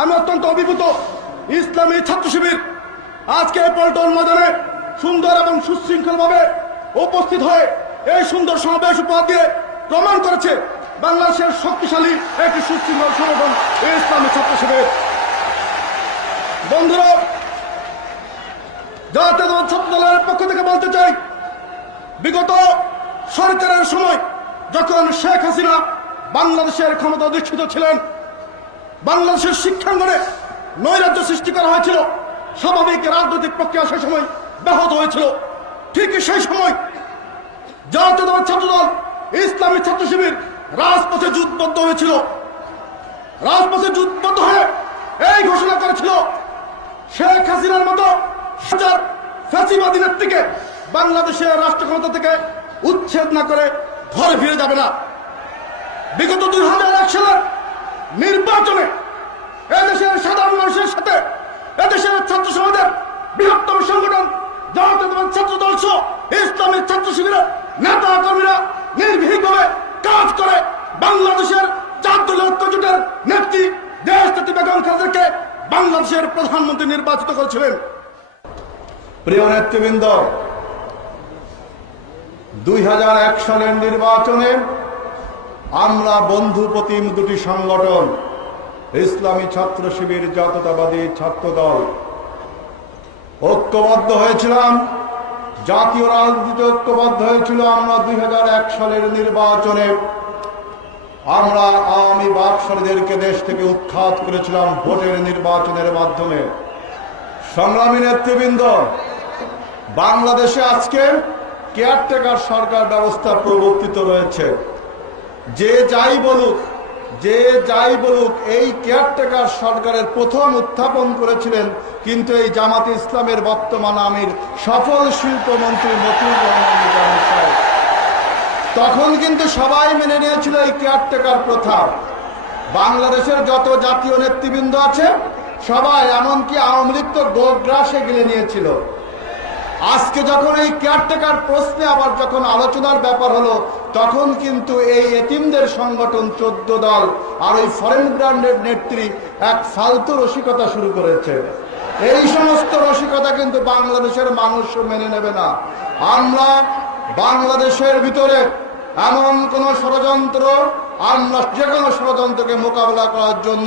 আমি অত্যন্ত অভিভূত। ইসলামী ছাত্র শিবির আজকে পল্টন ময়দানে সুন্দর এবং সুশৃঙ্খলভাবে উপস্থিত হয়ে এই সুন্দর সমাবেশ উপহার দিয়ে প্রমাণ করেছে বাংলাদেশের শক্তিশালী একটি সুশৃঙ্খল সংগঠন ইসলামী ছাত্র শিবির। বন্ধুরা, জাতীয়তাবাদী ছাত্র দলের পক্ষ থেকে বলতে চাই, বিগত সরকারের সময় যখন শেখ হাসিনা বাংলাদেশের ক্ষমতা অধিষ্ঠিত ছিলেন, বাংলাদেশের শিক্ষাঙ্গনে নৈরাজ্য সৃষ্টি করা হয়েছিল, স্বাভাবিক রাজনৈতিক প্রক্রিয়া সেই সময় ব্যাহত হয়েছিল। ঠিক সেই সময় জাতীয়তাবাদী ছাত্র দল ইসলামী ছাত্র শিবির রাজপথে যুদ্ধবদ্ধ হয়েছিল। রাজপথে যুদ্ধবদ্ধ হয়ে এই ঘোষণা করেছিল, শেখ হাসিনার মতো ফ্যাসিবাদী নেত্রীকে বাংলাদেশের রাষ্ট্র ক্ষমতা থেকে উচ্ছেদ না করে ঘরে ফিরে যাবে না। বিগত 2001 সালের নির্বাচনে এদেশের সাধারণ মানুষের সাথে এদেশের ছাত্র সমাজের বৃহত্তম সংগঠন জাতীয়তাবাদী ছাত্র দল সহ ইসলামী ছাত্র শিবিরের নেতা কর্মীরা নির্ভীকভাবে কাজ করে বাংলাদেশের 4 দলীয় ঐক্য জোটের নেত্রী দেশনেত্রী বেগম খালেদাকে বাংলাদেশের প্রধানমন্ত্রী নির্বাচিত করেছিলেন। প্রিয় নেতৃবৃন্দ, 2001 সালের নির্বাচনে আমরা বন্ধুপ্রতিম দুটি সংগঠন ইসলামী ছাত্র শিবির, জাতীয়তাবাদী ছাত্র দল ঐক্যবদ্ধ হয়েছিলাম। জাতীয় রাজনীতিতে ঐক্যবদ্ধ হয়েছিল। আমরা 2001 সালের নির্বাচনে আমরা আওয়ামী বাকশালীদেরকে দেশ থেকে উৎখাত করেছিলাম ভোটের নির্বাচনের মাধ্যমে। সংগ্রামী নেতৃবৃন্দ, বাংলাদেশে আজকে কেয়ারটেকার সরকার ব্যবস্থা প্রবর্তিত রয়েছে। যে যাই বলুক এই কেয়ারটেকার সরকারের প্রথম উত্থাপন করেছিলেন কিন্তু এই জামাতে ইসলামের বর্তমান আমির সফল শিল্পমন্ত্রী মতিউর রহমান নিজামী সাহেব। তখন কিন্তু সবাই মেনে নিয়েছিল এই কেয়ারটেকার প্রথা। বাংলাদেশের যত জাতীয় নেতৃবৃন্দ আছে সবাই, এমনকি আওয়ামী লীগ তো গোগ্রাসে গিলে নিয়েছিল। আজকে যখন এই কেয়ারটেকার প্রশ্নে আবার যখন আলোচনার ব্যাপার হলো, তখন কিন্তু এই এতিমদের সংগঠন 14 দল আর ওই ফরেন ব্র্যান্ডের নেত্রী এক ফালতু রসিকতা শুরু করেছে। এই সমস্ত রসিকতা কিন্তু বাংলাদেশের মানুষ মেনে নেবে না। আমরা বাংলাদেশের ভিতরে এমন কোন ষড়যন্ত্র, আমরা যে কোনো ষড়যন্ত্রকে মোকাবেলা করার জন্য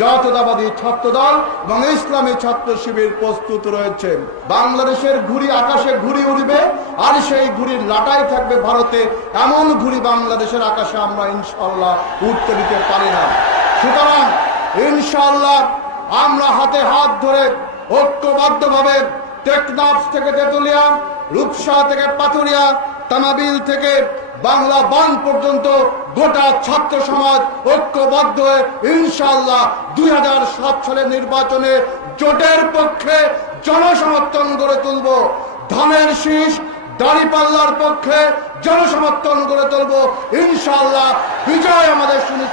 জাতীয়তাবাদী ছাত্র দল এবং ইসলামী ছাত্র শিবির প্রস্তুত রয়েছে। বাংলাদেশের ঘুড়ি আকাশে ঘুড়ি উড়বে, আর সেই ঘুড়ির লাটাই থাকবে ভারতে। এমন ঘুড়ি বাংলাদেশের আকাশে আমরা ইনশাআল্লাহ উঠতে দিতে পারি না। সুতরাং ইনশাআল্লাহ আমরা হাতে হাত ধরে ঐক্যবদ্ধভাবে টেকনাফ থেকে তেতুলিয়া, রূপসা থেকে পাতুরিয়া, তামাবিল থেকে বাংলা বান পর্যন্ত গোটা ছাত্র সমাজ ঐক্যবদ্ধ হয়ে ইনশাআল্লাহ 2007 সালের নির্বাচনে জোটের পক্ষে জনসমর্থন গড়ে তুলব। ধানের শীষ দাঁড়িপাল্লার পক্ষে জনসমর্থন গড়ে তুলব। ইনশাআল্লাহ বিজয় আমাদের সুনিশ্চিত।